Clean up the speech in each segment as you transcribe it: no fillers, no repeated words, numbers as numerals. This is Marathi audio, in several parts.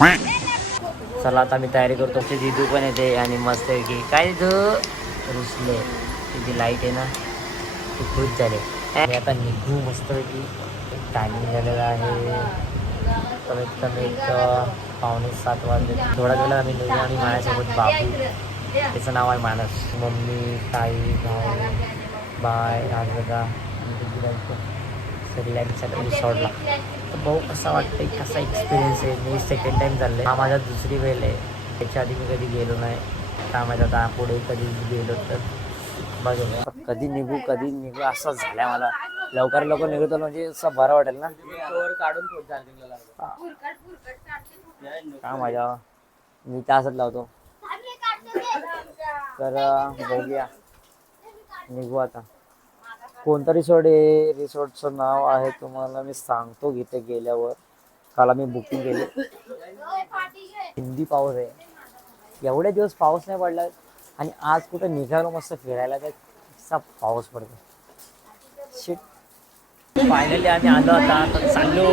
चला आता मी तयारी करतो. दिदू पण येते आणि मस्त की काय रुसले तिची लाईट आहे ना ती खुश झाले. आणि आता निघू मस्तपैकी. टायमिंग झालेला आहे कमीत कमी 6:45 वाजले. थोडा वेळा आम्ही निघू आणि माझ्यासोबत बाबू त्याचं नाव आहे मानस. मम्मी ताई भाऊ बाय आजोबा सगळ्यांच्या रिसॉर्टला. तर भाऊ कसा वाटतं कसा एक्सपिरियन्स आहे. मी सेकंड टाईम चाललं आहे. हा माझा दुसरी वेळ आहे. त्याच्या आधी मी कधी गेलो नाही. काय माहीत आता पुढे कधी गेलो तर बघेल. कधी निघू असं झालं मला. लवकर निघतो म्हणजे असं बरं वाटेल ना. काढून काय माझ्या मी तासच लावतो. तर बघूया निघू आता. कोणतं रिसॉर्ट आहे रिसॉर्टचं नाव आहे तुम्हाला मी सांगतो इथे गेल्यावर. काल मी बुकिंग केली. हिंदी पाऊस आहे. एवढे दिवस पाऊस नाही पडला आणि आज कुठे निघालो मस्त फिरायला तर कसा पाऊस पडतो. शिट. फायनली आम्ही आलो आता चाललो.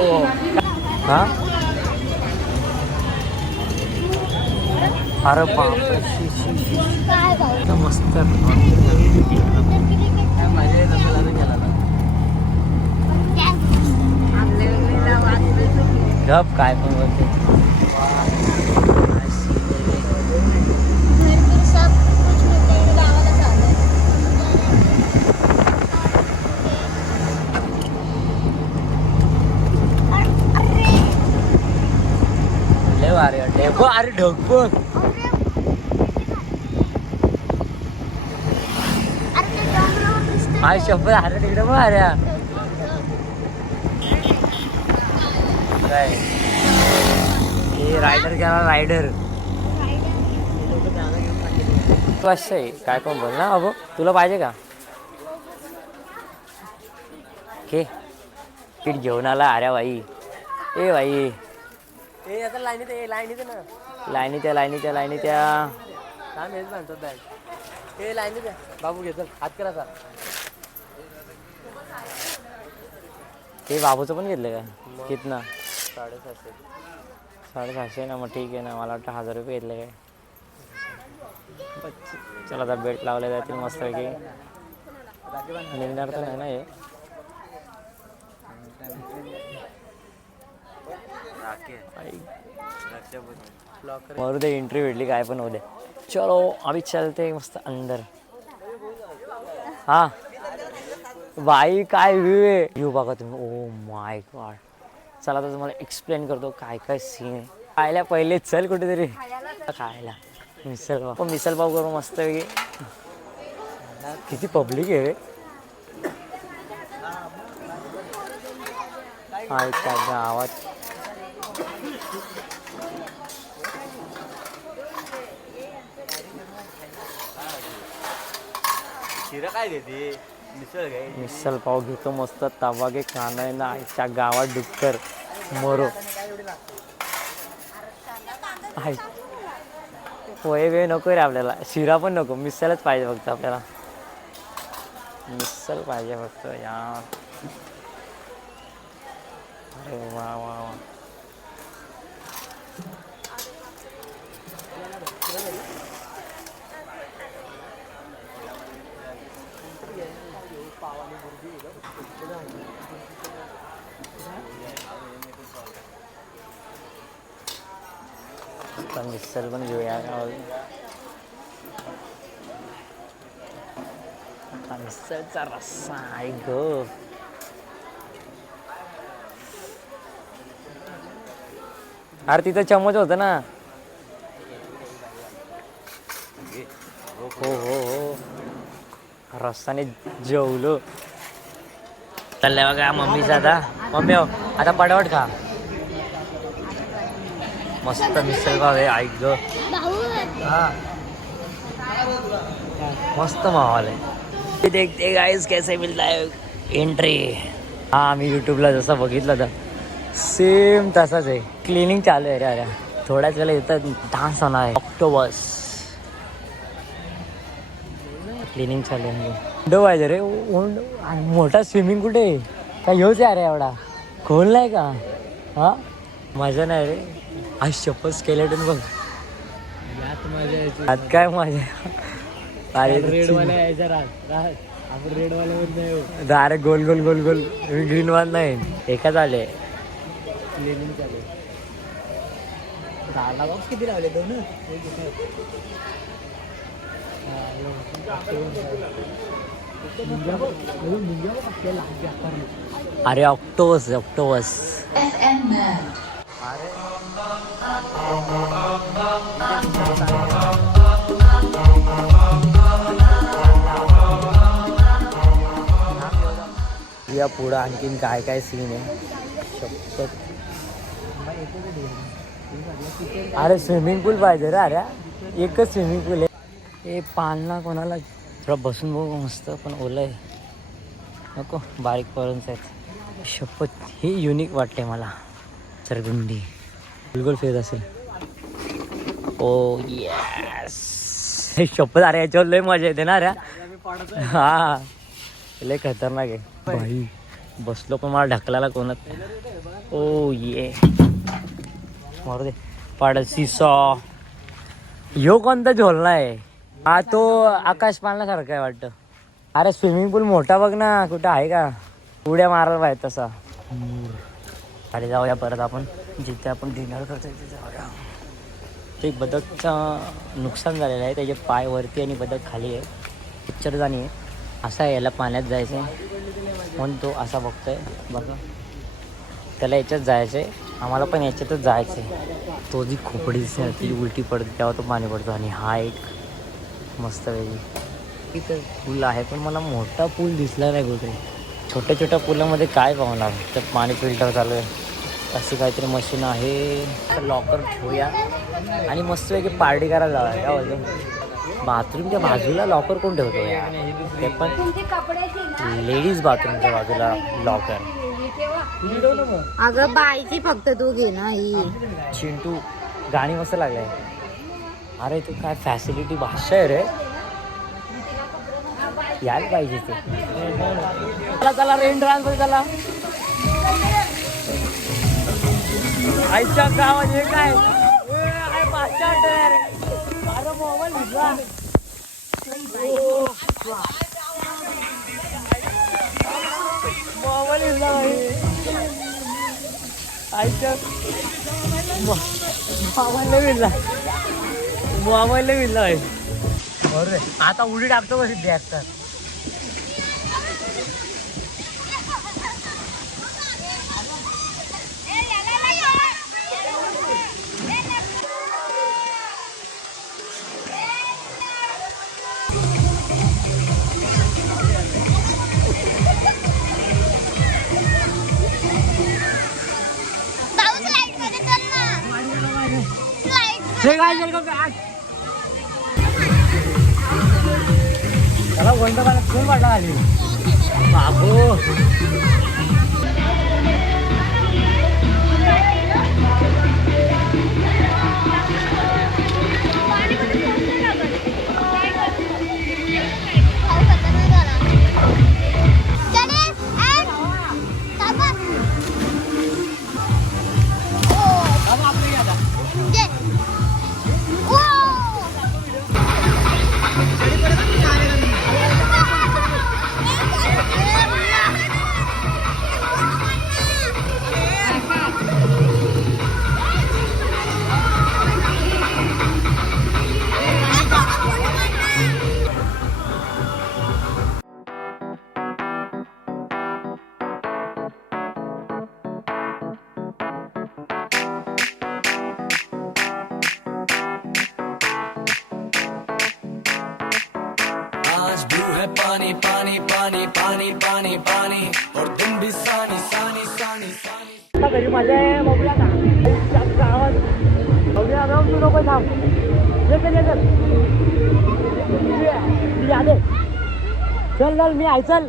हा अरे बापरे मस्त गप काय पण बोलते. अरे ढगबग हा शब्द अरे तिकडे मग अरे काय हे रायडर घ्या रायडर तू असं आहे काय कोण बोल ना बाबू तुला पाहिजे का के किट घेऊन आला. अरे बाई ए बाई ए आता लाईनीत ना लाईनीत काम हेच म्हणतो बॅग ए लाईनीत बाबू घेतो हात करायचा. ते बाबूचं पण घेतलं का कितना 750 ना. मग ठीक आहे ना. मला वाटतं 1000 रुपये घेतले काय. चला आता बेल्ट लावले जातील मस्त की निघणार तर नाही ना हे. मरू दे एंट्री भेटली काय पण होऊ दे. चलो अभी चलते मस्त अंदर. हा बाई काय व्ह्यू आहे. व्ह्यू बघा तुम्ही. Oh my God. चला तर तुम्हाला एक्सप्लेन करतो काय काय सीन आहे. खायला पहिले चल कुठेतरी खायला मिसल पाव करू मस्त वेगळी. किती पब्लिक आहे रे. आवाज शिरा काय घेते मिसल पाव घेतो मस्त तवा घे खाणं ना. आईच्या गावात डुक्कर मरो पोहे वे नको रे आपल्याला. शिरा पण नको मिसलच पाहिजे फक्त आपल्याला. मिसल पाहिजे फक्त यार. अरे वा वा वा. मिसल पण घेऊया मिसळचा रस्सा आहे ग. अरे तिथं चम्मच होतं ना. हो रस्साने जेवलो. चाललंय बघा मम्मीचा आता. मम्मी हो आता पटापट खा. मस्त मिसळ पाव आहे ऐक ग. हा मस्त माहोल आहे. देखते गाइस कैसे मिलता है एंट्री. हा मी यूट्यूबला जसं बघितलं तर सेम तसाच आहे. क्लिनिंग चालू आहे रे. अरे थोड्याच वेळा इथं डान्स होणार आहे. ऑक्टोबस क्लिनिंग चालू आहे. उंड पाहिजे रे उंड. मोठा स्विमिंग कुठे काय ह्योच आहे अरे एवढा खोल नाही का. हा मजा नाही रे. आज शपथ स्केलेटन बघ. यात मजा यायची. आज काय मजा. अरे रेडवाला यायचा रात आपण रेडवाल्यावर नाही. डायरेक्ट गोल गोल गोल गोल. ग्रीन वाल नाही एकाच आले. लेनिंग चालू. 10 बॉक्स किती लावले? 2. अरे ऑक्टोबस ऑक्टोबस. या पुढं आणखीन काय काय सीन आहे. अरे स्विमिंग पूल पाहिजे रे. अरे एकच स्विमिंग पूल आहे. हे पालना कोणाला थोडा बसून बघू मस्त. पण ओलं आहे नको. बारीक पर्यंत आहेत. शपथ ही युनिक वाटते मला. सरगुंडी गोल फिरत असेल. ओ येस शपथ. अरे याच्यावर लय मजा येते ना. अरे हा लय खतरनाक आहे भाई. बसलो पण मला ढकलायला कोणत. ओ ये मारू दे. पाड सीसॉ. ह्यो कोणता झोलना आहे हा? तो आकाश पाळण्यासारखा आहे वाटतं. अरे स्विमिंग पूल मोठा बघ ना. कुठं आहे का? उड्या मारायला पाहिजे तसा. अरे जाऊया परत आपण जिथे आपण डिनर करतो तिथे जाऊया. ते बदकचं नुकसान झालेलं आहे. त्याचे पाय वरती आणि बदक खाली आहे. पिक्चर जाणी आहे. असा आहे याला पाण्यात जायचं आहे म्हणून तो असा बघतोय बघा. त्याला याच्यात जायचं आहे. आम्हाला पण याच्यातच जायचं आहे. तो जी खोपडी ती उलटी पडते तेव्हा तो पाणी पडतो. आणि हा एक मस्त वेगळी इथं पूल आहे. पण मला मोठा पूल दिसला नाही कुठे. छोट्या छोट्या पुलामध्ये काय पाहणार. तर पाणी फिल्टर चालू आहे. अशी काहीतरी मशीन आहे. तर लॉकर ठेवूया आणि मस्त वेगळी पार्टी करायला जाऊया. काय बोलतो. बाथरूमच्या बाजूला लॉकर कोण ठेवतो यार. ते पण लेडीज बाथरूमच्या बाजूला लॉकर. अगं बाईची फक्त तू घे ना. ही चिंटू गाणी मस्त लागले. अरे तू काय फॅसिलिटी भाषा आहे रे. यायला पाहिजे ते. चला चला रेन ट्रान्सफर चला. आईच्या गावात हे काय भाषा रे. माझा मोबाईल घेतला. मोबाईल घेतला आईच्या मोबाईल विरला. मोबाईल विरला बरोबर. आता उडी टाकतो कशी बॅग. तर त्याला कोणत्या पाण्यात कोण वाटा आली बाबू. पानी पानी पानी पानी पानी पानी और तुम भी सानी सानी सानी सानी. घरी मजा आहे. बघूया ना गावात. बघूया राहून तू नको थांब. चल चल मी आहे. चल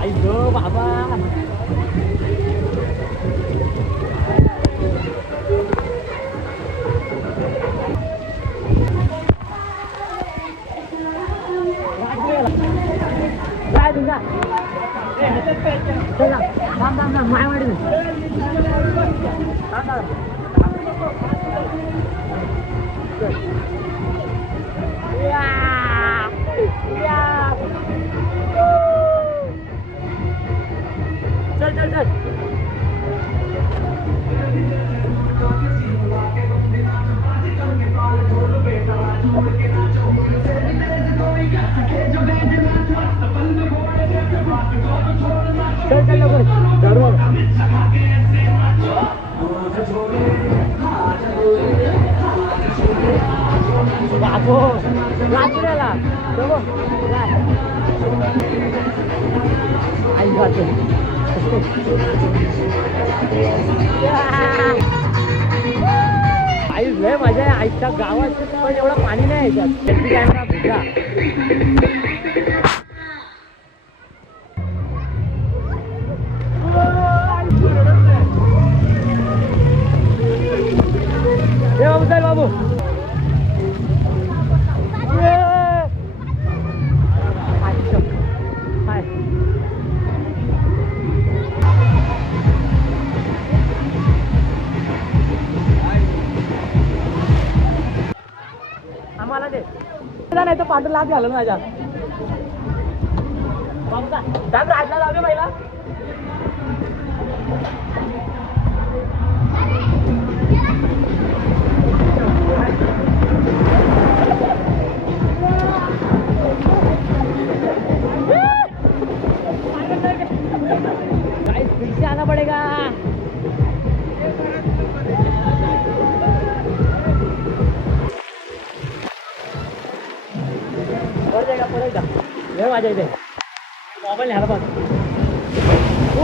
आई गो बाबा. चल चल चल चल चल लवकर बाबू रात्रीला आई जाते आई लय मजा आहे आईच्या गावात पण एवढं पाणी नाही याच्यात सेल्फी कॅमेरा भेटा बाबू चल बाबू आम्हाला दे नाही तर पाठ लाभ झालं ना माझ्या राजला जाऊ दे पहिला फिर से आना पड़ेगा और जाएगा पड़ेगा ये आ जाए मोबाइल है पास ओ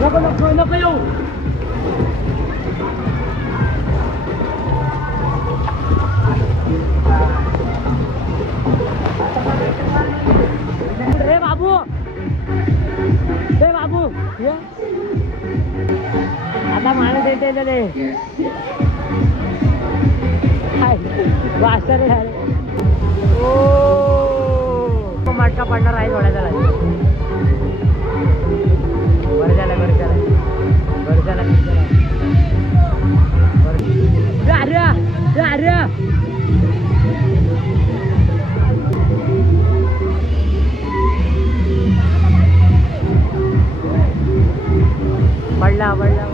नको नको नको येऊ रे बाबू ये आता माणूस येते रे वाचता रे ओ मटका पडणार आहे थोड्या जरा बरं झालं बरं झालं बरं झालं अरे पडला पडला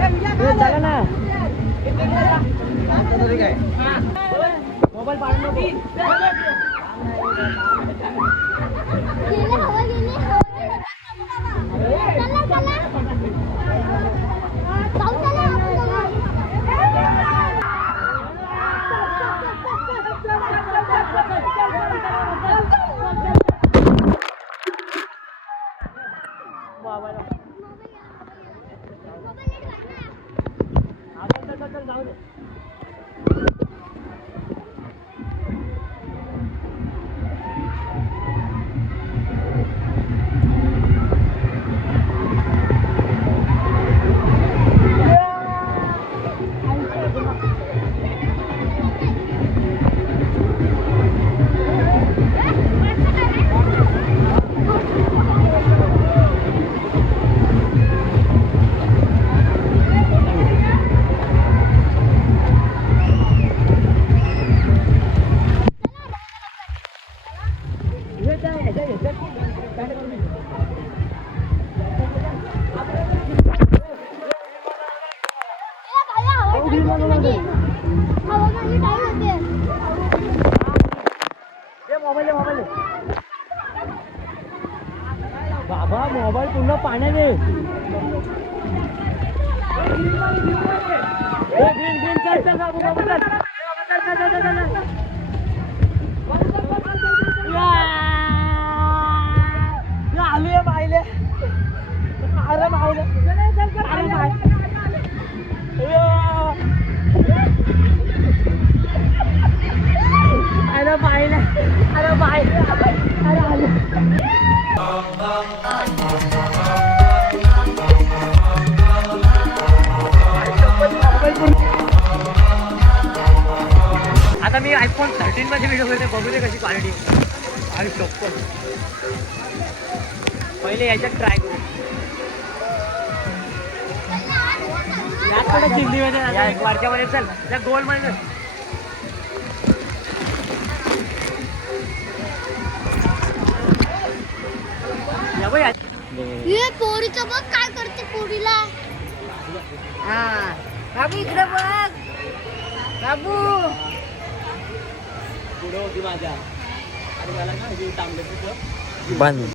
1 2 3 चला ना मोबाईल पाडून नको जाऊ दे बाबा मोबाईल पूर्ण पाण्याने आले माहिले अरे माहिले मध्ये व्हिडिओ करते बघू दे कशी क्वालिटी आणि चप्पल पहिले याच्यात ट्राय करू याकडे चिंदीमध्ये वरच्यामध्ये चल त्या गोल मध्ये ये पोरीचं बघ काय करते पोरीला. हा बाबू इकडे बघ बाबू. पुढे होती माझ्या आणि मला ना तांबे बंद